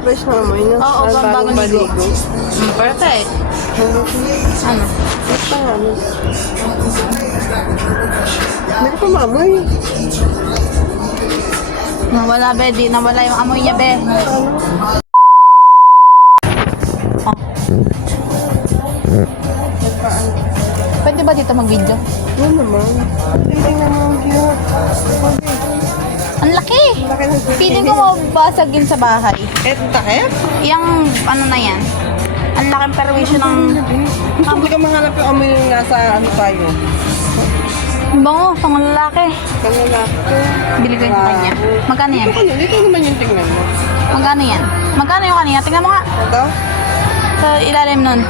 Fresh na amoy na. Oo, bagong ligo. Perfect. Ano? Fresh pa nga. Hindi ko maamoy. Nawala, be. Di nawala yung amoy niya, be. Oh. Pwede ba dito mag-video? Ano naman? Tingnan mo ang cute. Ang laki! Laki ng cute. Feeling ko mabasagin sa bahay. Eto takip? Yung ano na yan. Ang laking perwisyo ng... Hindi ka mahanap yung amoy yung nasa ano tayo. Ang bango, pang lalaki. Kanina. Bili ko yun sa kanya. Magkano yan? Dito naman yung tingnan mo. Magkano yan? Magkano yung kanina? Tingnan mo nga. Ito? Sa ilalim nun.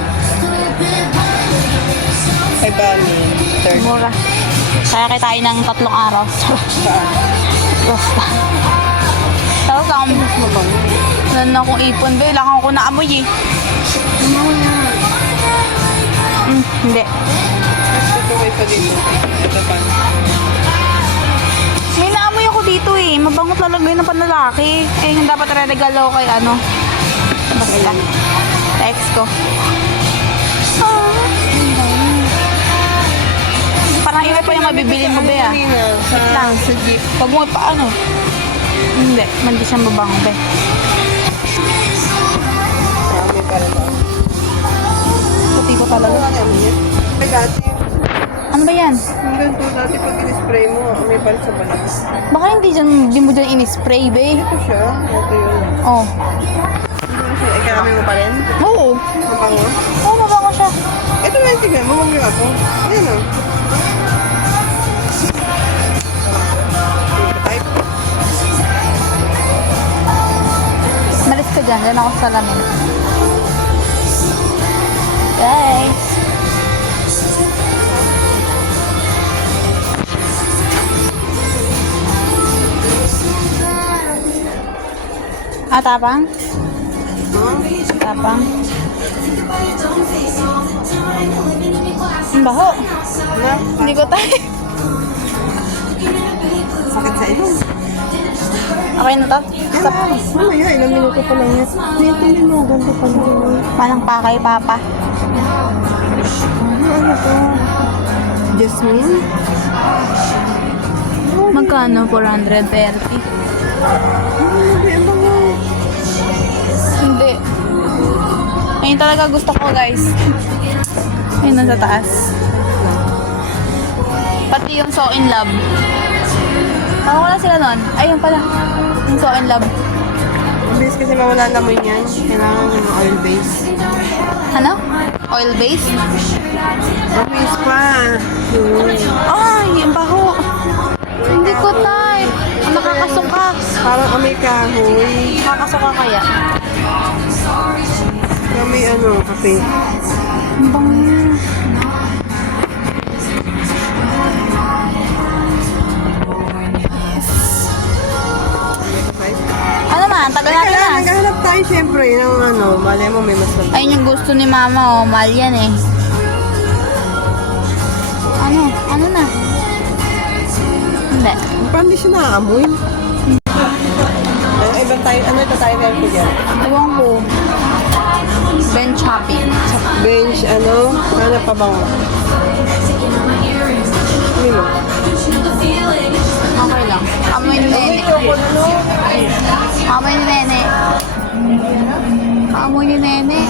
Ay bali. Third. Mura. Kaya kitain ng 3 araw. Basta. Tapos ako, nan akong ipon ba? Ilangan ko na amoy eh. Hindi. Ito may pa dito. Ito pa. May naamoy ako dito eh. Mabangot lalagay ng panlalaki. Eh, yung dapat re-regalo ko kay ano. Basta. Text ko. Parang iba pa yung mabibili mo ba ah. Kanina, sa jeep. Pag mo pa ano. Hindi, mandi siyang babango ba. May pa rin ba? Puti pa talaga. Ano yan? May dati. Ano ba yan? Yung ganito dati pag in-spray mo, may pa rin sa balat. Baka hindi mo dyan in-spray ba eh. Ito siya. Ito yun. Oh. Ay, karami mo pa rin? Oo. Mabango? Oo, mabango siya. Ito na yung tignan mo. Huwag yung ako. Ayan o. Type. Malis ka dyan. Dyan ako sa lamin. Guys. Tapang? Tapang? Ang baho. Na? Hindi ko tayo. Sakit sa ilong. Okay na to? Stop. Mamaya, ilang minuto pa lang yan. Hindi mo, ganda pa lang. Manang pakay, papa. Ano to? Jasmine? Magkano? 430? Ang bango. Hindi. Ayun talaga gusto ko, guys. Ayun nasa taas. Pati yung So In Love. Parang wala sila nun. Ayun pala. Yung So In Love. Mabilis kasi mawala ang lamoy niyan. Kailangan yung oil base. Ano? Oil base? Mabilis pa. Ay, yung baho. Hindi ko type. Nakakasuka. Parang amoy kahoy. Nakakasuka kaya. May ano, kape. Ang bango. Ano man, tagal natin Kailangan na. naghahanap tayo syempre ng ano, mali mo may mas maganda. Ayun yung gusto ni mama, oh. Mahal yan eh. Ano? Ano na? Hindi. Parang di siya nakaamoy. Ay, ibang tayo, ano ito tayo meron ko dyan? Ewan ko. Bench shopping. Bench, ano, hanap pa bang? Hindi mo. Okay lang. Amoy ni Nene. Amoy ni Nene. Amoy ni Nene.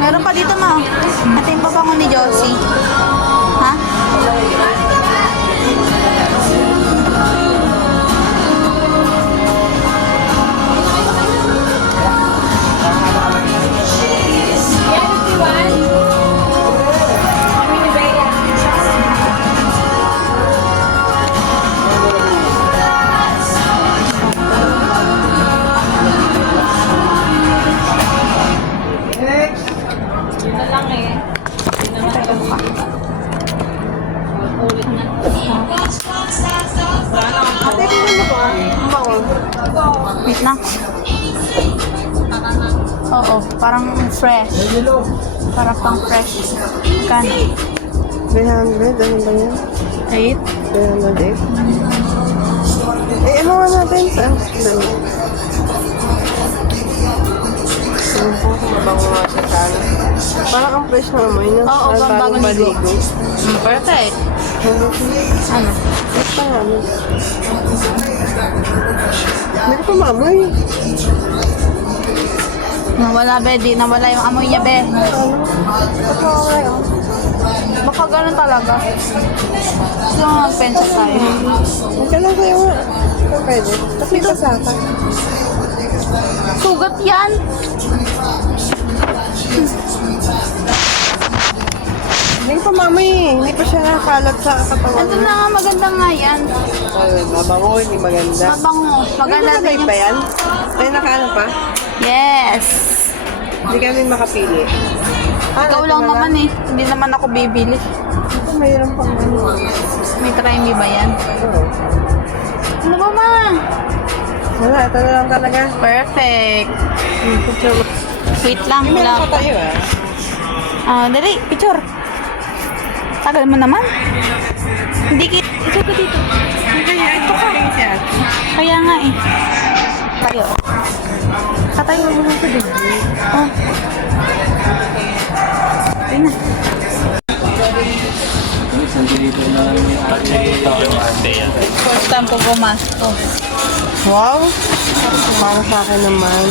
Meron pa dito, ma. Ito yung pabango ni Josie. Ha? Ate, tingnan mo ba? Ang bango. Wait na. Oo, parang fresh. Parang pang fresh. Kan? 300, ano ba yan? 8? 308. Eh, ano nga Yung po, mabango nga siya sana. Parang ang fresh na amoy, no? Oo, Parang bagong ligo. maligo. Perfect. Ano? Ano? Basta nga, no? Hindi ko pa maamoy. Nawala, be. Di nawala yung amoy niya, be. Ano? Ito okay, oh. Baka ganun talaga. Gusto mo mag-pencil tayo? Ito lang sa'yo nga. Ito pwede. Tapos may pasaka. Sugat yan. Hindi ko pa maamoy eh. Hindi pa siya nakalat sa katawan. Ito na nga, maganda nga yan. Ay, mabango, hindi maganda. Mabango. Maganda May din pa yan. yan? Ay, nakaano pa? Yes. Hindi kami makapili. Ikaw lang naman eh. Hindi naman ako bibili. Ito, mayroon pang ano. May try me ba yan? Oo. Ano ba, ma? Wala, ito na lang talaga. Perfect. Picture mo. Wait lang, May meron wala pa pa. tayo ah. Dali, picture. Tagal mo naman. Hindi ki... Ito ka dito. Kaya, ito ka. Kaya nga eh. Tayo. Katayo mo lang sa dito. Oh. Ito na. First time ko pumasok. Wow. Para sa akin naman.